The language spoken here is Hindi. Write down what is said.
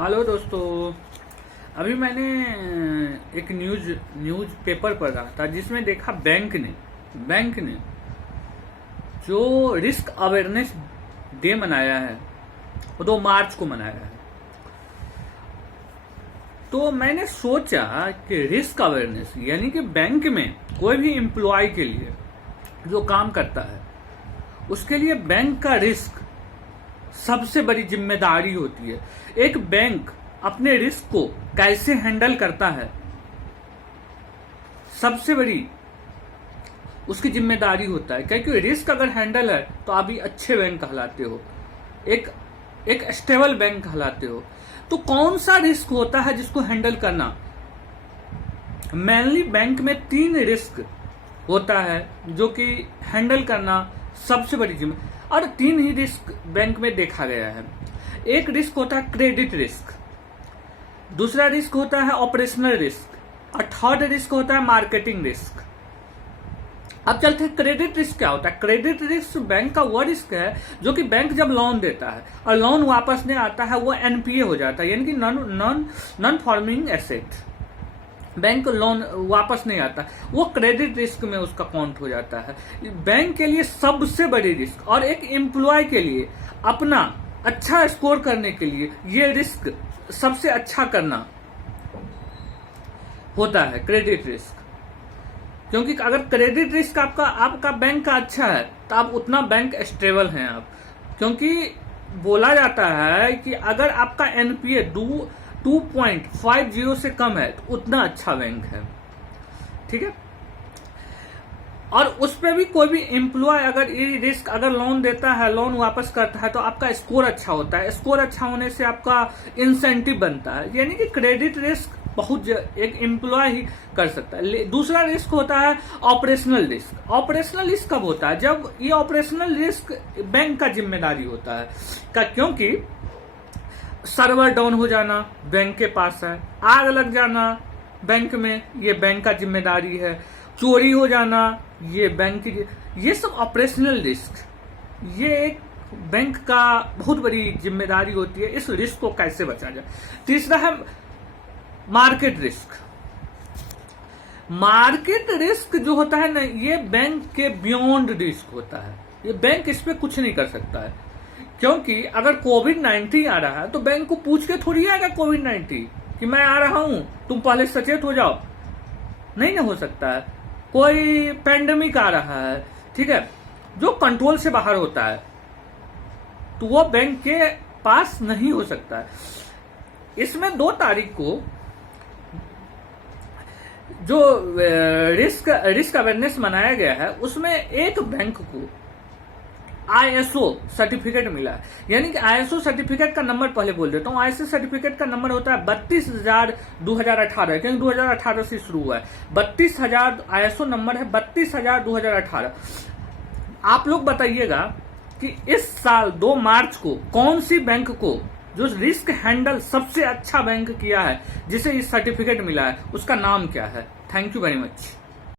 हेलो दोस्तों। अभी मैंने एक न्यूज पेपर पढ़ा था जिसमें देखा बैंक ने जो रिस्क अवेयरनेस डे मनाया है वो 2 मार्च को मनाया है। तो मैंने सोचा कि रिस्क अवेयरनेस यानी कि बैंक में कोई भी एम्प्लॉय के लिए जो काम करता है उसके लिए बैंक का रिस्क सबसे बड़ी जिम्मेदारी होती है। एक बैंक अपने रिस्क को कैसे हैंडल करता है सबसे बड़ी उसकी जिम्मेदारी होता है, क्योंकि रिस्क अगर हैंडल है तो आप भी अच्छे बैंक कहलाते हो, एक स्टेबल बैंक कहलाते हो। तो कौन सा रिस्क होता है जिसको हैंडल करना? मेनली बैंक में 3 रिस्क होता है जो कि हैंडल करना सबसे बड़ी जिम्मेदारी, और 3 ही रिस्क बैंक में देखा गया है। एक रिस्क होता है क्रेडिट रिस्क, दूसरा रिस्क होता है ऑपरेशनल रिस्क, और थर्ड रिस्क होता है मार्केटिंग रिस्क। अब चलते हैं क्रेडिट रिस्क क्या होता है। क्रेडिट रिस्क बैंक का वो रिस्क है जो कि बैंक जब लोन देता है और लोन वापस नहीं आता है वो एनपीए हो जाता है, यानी कि non forming asset. Bank loan वापस नहीं आता, वो क्रेडिट रिस्क में उसका काउंट हो जाता है। बैंक के लिए सबसे बड़ी रिस्क, और एक एम्प्लॉय के लिए अपना अच्छा स्कोर करने के लिए ये रिस्क सबसे अच्छा करना होता है क्रेडिट रिस्क। क्योंकि अगर क्रेडिट रिस्क आपका बैंक का अच्छा है तो आप उतना बैंक स्टेबल हैं आप, क्योंकि बोला जाता है कि अगर आपका एनपीए 2.50 से कम है तो उतना अच्छा बैंक है, ठीक है। और उस पर भी कोई भी एम्प्लॉय अगर ये रिस्क अगर लोन देता है, लोन वापस करता है, तो आपका स्कोर अच्छा होता है। स्कोर अच्छा होने से आपका इंसेंटिव बनता है, यानी कि क्रेडिट रिस्क बहुत एक एम्प्लॉय ही कर सकता है। दूसरा रिस्क होता है ऑपरेशनल रिस्क। ऑपरेशनल रिस्क कब होता है? जब ये ऑपरेशनल रिस्क बैंक का जिम्मेदारी होता है क्योंकि सर्वर डाउन हो जाना बैंक के पास है, आग लग जाना बैंक में ये बैंक का जिम्मेदारी है, चोरी हो जाना ये बैंक की, ये सब ऑपरेशनल रिस्क, ये एक बैंक का बहुत बड़ी जिम्मेदारी होती है। इस रिस्क को कैसे बचा जाए? तीसरा है मार्केट रिस्क। मार्केट रिस्क जो होता है ना, ये बैंक के बियॉन्ड रिस्क होता है। ये बैंक इस पे कुछ नहीं कर सकता है, क्योंकि अगर कोविड-19 आ रहा है तो बैंक को पूछ के थोड़ी आएगा कोविड-19 कि मैं आ रहा हूं, तुम पहले सचेत हो जाओ। नहीं ना हो सकता है। कोई पेंडेमिक आ रहा है, ठीक है, जो कंट्रोल से बाहर होता है, तो वो बैंक के पास नहीं हो सकता है। इसमें 2 तारीख को जो रिस्क अवेयरनेस मनाया गया है उसमें एक बैंक को आईएसओ सर्टिफिकेट मिला है। यानी कि आईएसओ सर्टिफिकेट का नंबर पहले बोल देता हूँ। आईएसओ सर्टिफिकेट का नंबर होता है 32,000 2018, क्योंकि 2018 से शुरू हुआ है। 32,000 आईएसओ नंबर है, 32,000 2018। आप लोग बताइएगा कि इस साल 2 मार्च को कौन सी बैंक को जो रिस्क हैंडल सबसे अच्छा बैंक किया है, जिसे इस सर्टिफिकेट मिला है, उसका नाम क्या है? Thank you very much.